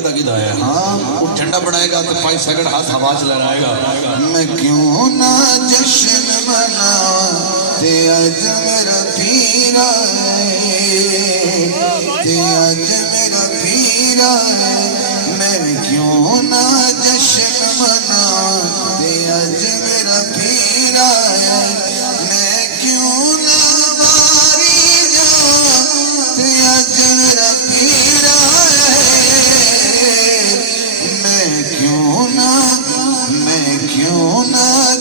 کدا کدا ہے ہاں وہ جھنڈا بنائے گا تو 5 سیکنڈ ہاتھ ہوا چ لگائے گا میں کیوں نہ جشن مناواں تے اج میرا پیر آئے تے اج میرا پیر آئے میں کیوں نہ جشن مناواں تے اج میرا پیر آئے میں کیوں نہ واری جاواں تے اج میرا پیر آئے میں کیوں نہ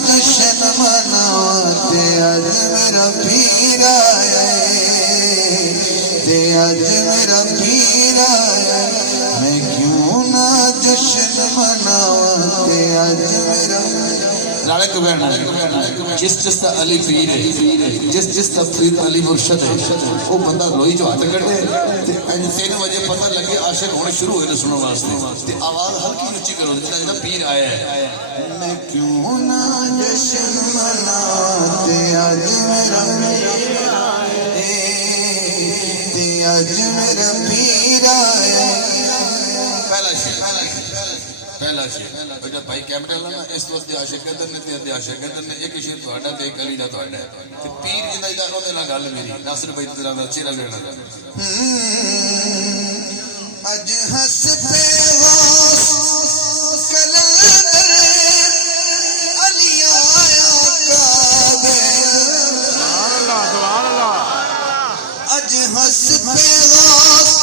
جشن مناواں تے اج میرا پیر آئے تے اج میرا پیر آئے میں کیوں نہ جشن مناواں تے اج میرا جس دا علی پیر ہے جس دا پیر علی مرشد ہے وہ بندہ روئی جو ہاتھ کر دے 3 بجے پتہ لگے عاشق ہونے شروع ہوئے سننے واسطے تے آواز ہلکی اونچی کرو جدا پیر آیا ہے میں کیوں نہ جشن مناواں تے اج میرا پیر آیا تے اج میرا پیر آیا پہلا شیر جب بھائی کیمرہ لانا اس وقت عاشق ادھر نے تے عاشق ادھر نے ایک شیر تہاڈا تے ایک علی دا تہاڈا ہے تے پیر جندا دا اودے نال گل میری ناصر بھائی تیرا دا چہرہ لینا اج ہس پہ غوث کلندر علی آیا کعبے سبحان اللہ اج ہس پہ غوث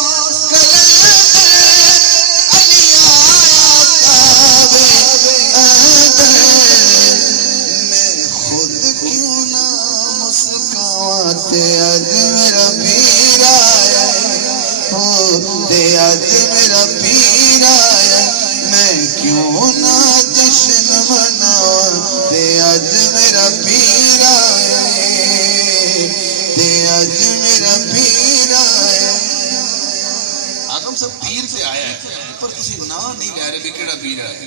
اج میرا پیر آیا تے اج میرا پیر آیا میں کیوں نہ جشن مناواں تے اج میرا پیر آیا تے اج میرا پیر آیا آدم سب پیر سے آیا ہے پر تسی نام نہیں لے رہے بھی کیڑا پیر آیا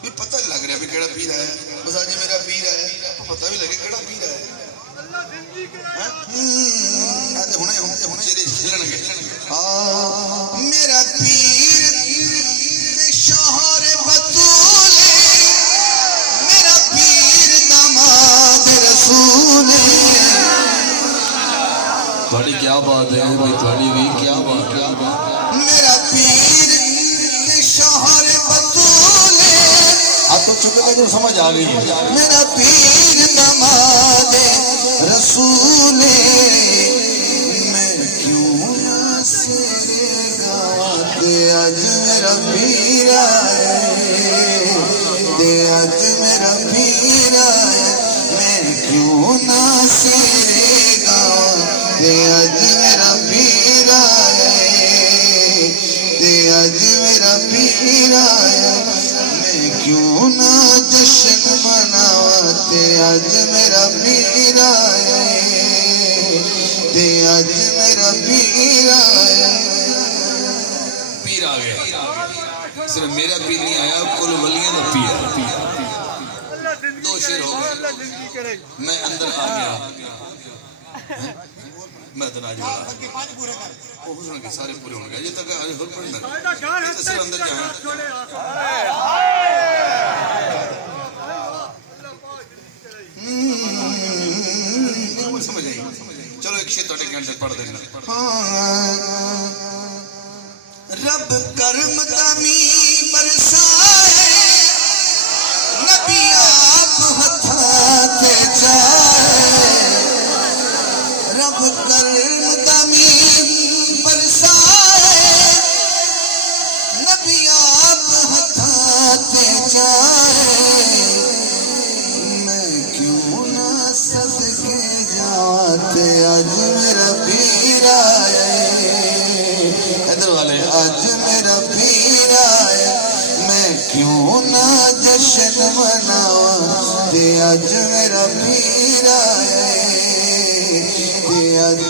بھی پتہ لگ رہا بھی کیڑا پیر آیا بس اج میرا پیر آیا پتہ بھی لگے کیڑا پیر آیا میرا پیر شوہر بطول میرا پیر داماد رسول تھوڑی کیا بات ہے بھائی تھوڑی بھی کیا بات میرا پیر شوہر بطول آپ کو چکے تو سمجھ آ گئی میرا پیر داماد رسول میں کیوں نہ سیرے گاواں تے اج میرا پیر آئے تے اج میرا پیر آئے میں کیوں نہ سیرے گاواں تے اج میرا پیر آئے تے اج میرا پیر آئے میں کیوں نہ جشن مناواں تے اج میرا پیر آیا تے اج میرا پیر آیا پیر آ گیا صرف میرا پیر نہیں آیا کل ولیاں دا پیر 2 شیر ہو گئے میں اندر آ گیا میں تو ناجی بڑا وہ حسن کے سارے پورے ہونے گئے یہ تک آج ہر پڑھنا یہ تو صرف اندر جائیں سمجھ آئی چلو ایک شیر توڑے گھنٹے پڑھ دینا رب کرم تمی برسائے نبی آپ ہتھاتے جائے رب کرم تمی برسائے نبی آپ ہتھاتے جائے میں کیوں نہ صدقے جاتے اج میرا پیر آئے ادھر والے اج میرا پیر آئے میں کیوں نہ جشن مناواں تے اج میرا پیر آئے تے اج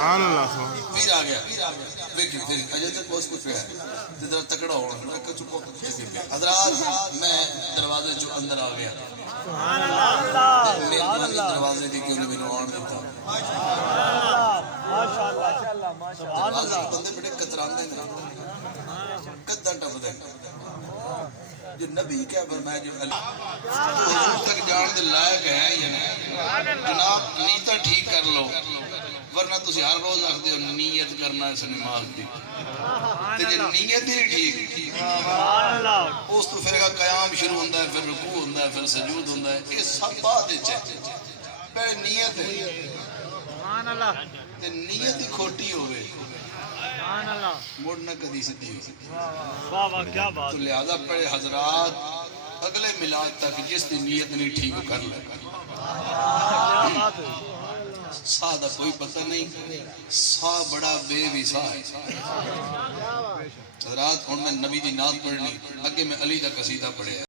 سبحان اللہ پیر آ گیا دیکھیں پھر اجے تک بہت کچھ ہے جدھر تکڑا ہونا ایک چپ حضرات میں دروازے جو اندر آ گیا سبحان اللہ مہربانی دروازے دی کیوں نہیں آن دیتا ماشاءاللہ دروازے بندے بڑے کتراندے ہیں کداں ٹپدے جو نبی کیا فرمایا جو اللہ حضور تک جان دے لائق ہے یا نہیں جناب نیتا ٹھیک کر لو ورنہ تسی ہر روز آخدے ہو نیت کرنا ہے نماز دی تے جے نیت ہی ٹھیک سبحان اللہ اس تو پھر قیام شروع ہوندا ہے پھر رکوع ہوندا ہے پھر سجود ہوندا ہے یہ سب بعد وچ ہے پہلے نیت ہے سبحان اللہ تے نیت ہی کھوٹی ہوے سبحان اللہ مڑ نہ کدی سدھی ہو سکتی واہ واہ کیا بات تو لہذا پڑے حضرات اگلے میلاد تک جس دی نیت نہیں ٹھیک کر لے کیا بات ہے سا دا کوئی پتہ نہیں سا بڑا بے وسا ہے حضرات ہن میں نبی دی نعت پڑھنی اگے میں علی دا قصیدہ پڑھیا